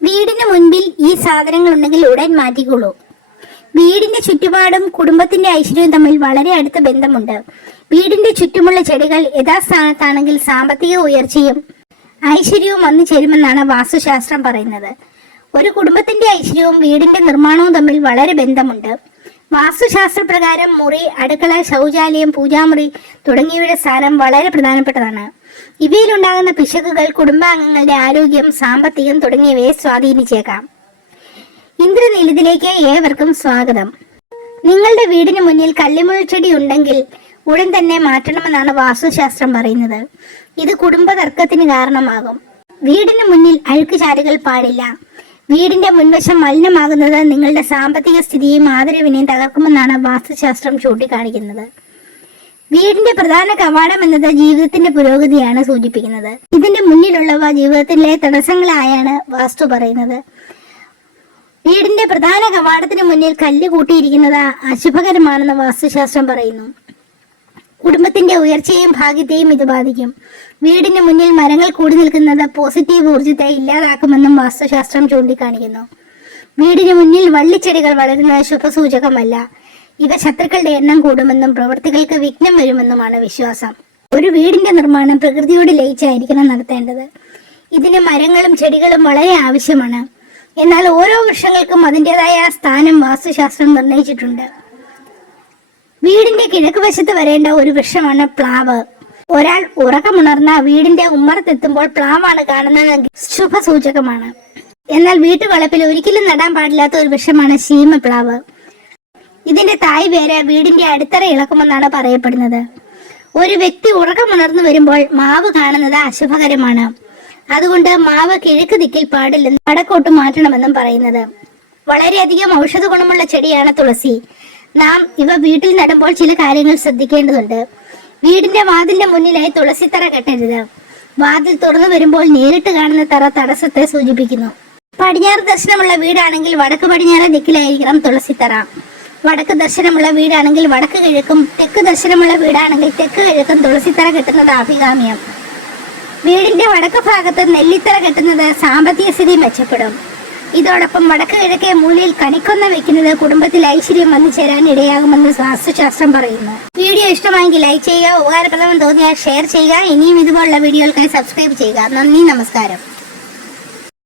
വീടിന് മുൻപിൽ ഈ സാധനങ്ങൾ ഉണ്ടെങ്കിൽ ഉടൻ മാറ്റിക്കൊള്ളൂ വീടിന്റെ ചുറ്റുപാടും കുടുംബത്തിന്റെ ഐശ്വര്യവും തമ്മിൽ വളരെ അടുത്ത ബന്ധമുണ്ട്. വീടിന്റെ ചുറ്റുമുള്ള ചെടികൾ യഥാസ്ഥാനത്താണെങ്കിൽ സാമ്പത്തിക ഉയർച്ചയും ഐശ്വര്യവും വന്നു ചേരുമെന്നാണ് വാസ്തുശാസ്ത്രം പറയുന്നത്. ഒരു കുടുംബത്തിന്റെ ഐശ്വര്യവും വീടിന്റെ നിർമ്മാണവും തമ്മിൽ വളരെ ബന്ധമുണ്ട്. വാസ്തുശാസ്ത്ര പ്രകാരം മുറി അടുക്കള ശൗചാലയം പൂജാമുറി തുടങ്ങിയവയുടെ സ്ഥാനം വളരെ പ്രധാനപ്പെട്ടതാണ്. ഇവയിലുണ്ടാകുന്ന പിശകുകൾ കുടുംബാംഗങ്ങളുടെ ആരോഗ്യം സാമ്പത്തികം തുടങ്ങിയവയെ സ്വാധീനിച്ചേക്കാം. ഇന്ദ്രനീലത്തിലേക്ക് ഏവർക്കും സ്വാഗതം. നിങ്ങളുടെ വീടിന് മുന്നിൽ കള്ളിമുൾ ചെടി ഉണ്ടെങ്കിൽ ഉടൻ തന്നെ മാറ്റണമെന്നാണ് വാസ്തുശാസ്ത്രം പറയുന്നത്. ഇത് കുടുംബ തർക്കത്തിന് കാരണമാകും. വീടിന് മുന്നിൽ അഴുക്കുചാലുകൾ പാടില്ല. വീടിന്റെ മുൻവശം മലിനമാകുന്നത് നിങ്ങളുടെ സാമ്പത്തിക സ്ഥിതിയും ആദരവിനെയും തകർക്കുമെന്നാണ് വാസ്തുശാസ്ത്രം ചൂണ്ടിക്കാണിക്കുന്നത്. വീടിന്റെ പ്രധാന കവാടം എന്നത് ജീവിതത്തിന്റെ പുരോഗതിയാണ് സൂചിപ്പിക്കുന്നത്. ഇതിന്റെ മുന്നിലുള്ളവ ജീവിതത്തിലെ തടസ്സങ്ങളായാണ് വാസ്തു പറയുന്നത്. വീടിന്റെ പ്രധാന കവാടത്തിന് മുന്നിൽ കല്ല് കൂട്ടിയിരിക്കുന്നത് അശുഭകരമാണെന്ന് വാസ്തുശാസ്ത്രം പറയുന്നു. കുടുംബത്തിന്റെ ഉയർച്ചയും ഭാഗ്യത്തെയും ഇത് ബാധിക്കും. വീടിന് മുന്നിൽ മരങ്ങൾ കൂടി നിൽക്കുന്നത് പോസിറ്റീവ് ഊർജത്തെ ഇല്ലാതാക്കുമെന്നും വാസ്തുശാസ്ത്രം ചൂണ്ടിക്കാണിക്കുന്നു. വീടിന് മുന്നിൽ വള്ളിച്ചെടികൾ വളരുന്നത് ശുഭസൂചകമല്ല. ഇവ ശത്രുക്കളുടെ എണ്ണം കൂടുമെന്നും പ്രവൃത്തികൾക്ക് വിഘ്നം വരുമെന്നുമാണ് വിശ്വാസം. ഒരു വീടിന്റെ നിർമ്മാണം പ്രകൃതിയോട് ലയിച്ചായിരിക്കണം നടത്തേണ്ടത്. ഇതിന് മരങ്ങളും ചെടികളും വളരെ ആവശ്യമാണ്. എന്നാൽ ഓരോ വൃക്ഷങ്ങൾക്കും അതിന്റെതായ സ്ഥാനം വാസ്തുശാസ്ത്രം നിർണയിച്ചിട്ടുണ്ട് വീടിന്റെ കിഴക്ക് വശത്ത് വരേണ്ട ഒരു വൃക്ഷമാണ് പ്ലാവ്. ഒരാൾ ഉറക്കമുണർന്ന വീടിന്റെ ഉമ്മറത്തെത്തുമ്പോൾ പ്ലാവാണ് കാണുന്നതെങ്കിൽ ശുഭസൂചകമാണ്. എന്നാൽ വീട്ടുവളപ്പിൽ ഒരിക്കലും നടാൻ പാടില്ലാത്ത ഒരു വൃക്ഷമാണ് ശീമപ്ലാവ്. ഇതിന്റെ തായ് പേര് വീടിന്റെ അടിത്തറ ഇളക്കുമെന്നാണ് പറയപ്പെടുന്നത്. ഒരു വ്യക്തി ഉറക്കമുണർന്നു വരുമ്പോൾ മാവ് കാണുന്നത് അശുഭകരമാണ്. അതുകൊണ്ട് മാവ് കിഴക്ക് ദിക്കിൽ പാടില്ലെന്ന് വടക്കോട്ട് മാറ്റണമെന്നും പറയുന്നത്. വളരെയധികം ഔഷധ ഗുണമുള്ള ചെടിയാണ് തുളസി. നാം ഇവ വീട്ടിൽ നടുമ്പോൾ ചില കാര്യങ്ങൾ ശ്രദ്ധിക്കേണ്ടതുണ്ട്. വീടിന്റെ വാതിലിന്റെ മുന്നിലായി തുളസിത്തറ കെട്ടരുത്. വാതിൽ തുറന്നു വരുമ്പോൾ നേരിട്ട് കാണുന്ന തറ തടസ്സത്തെ സൂചിപ്പിക്കുന്നു. പടിഞ്ഞാറ് ദർശനമുള്ള വീടാണെങ്കിൽ വടക്ക് പടിഞ്ഞാറ് ദിക്കിലായിരിക്കണം തുളസിത്തറ. വടക്ക് ദർശനമുള്ള വീടാണെങ്കിൽ വടക്ക് കിഴക്കും തെക്ക് ദർശനമുള്ള വീടാണെങ്കിൽ തെക്ക് കിഴക്കും തുളസിത്തറ കെട്ടുന്നത് അഭികാമ്യം. വീടിന്റെ വടക്ക് ഭാഗത്ത് നെല്ലിത്തറ കെട്ടുന്നത് സാമ്പത്തിക സ്ഥിതി മെച്ചപ്പെടും. ഇതോടൊപ്പം വടക്ക് കിഴക്കേ മൂലയിൽ കണിക്കൊന്ന വെക്കുന്നത് കുടുംബത്തിൽ ഐശ്വര്യം വന്നു ചേരാൻ ഇടയാകുമെന്ന് വാസ്തുശാസ്ത്രം പറയുന്നു. വീഡിയോ ഇഷ്ടമായെങ്കിൽ ലൈക്ക് ചെയ്യുക ഉപകാരപ്രദമെന്ന് തോന്നിയാൽ ഷെയർ ചെയ്യുക. ഇനിയും ഇതുപോലുള്ള വീഡിയോകൾക്കായി സബ്സ്ക്രൈബ് ചെയ്യുക. നന്ദി നമസ്കാരം.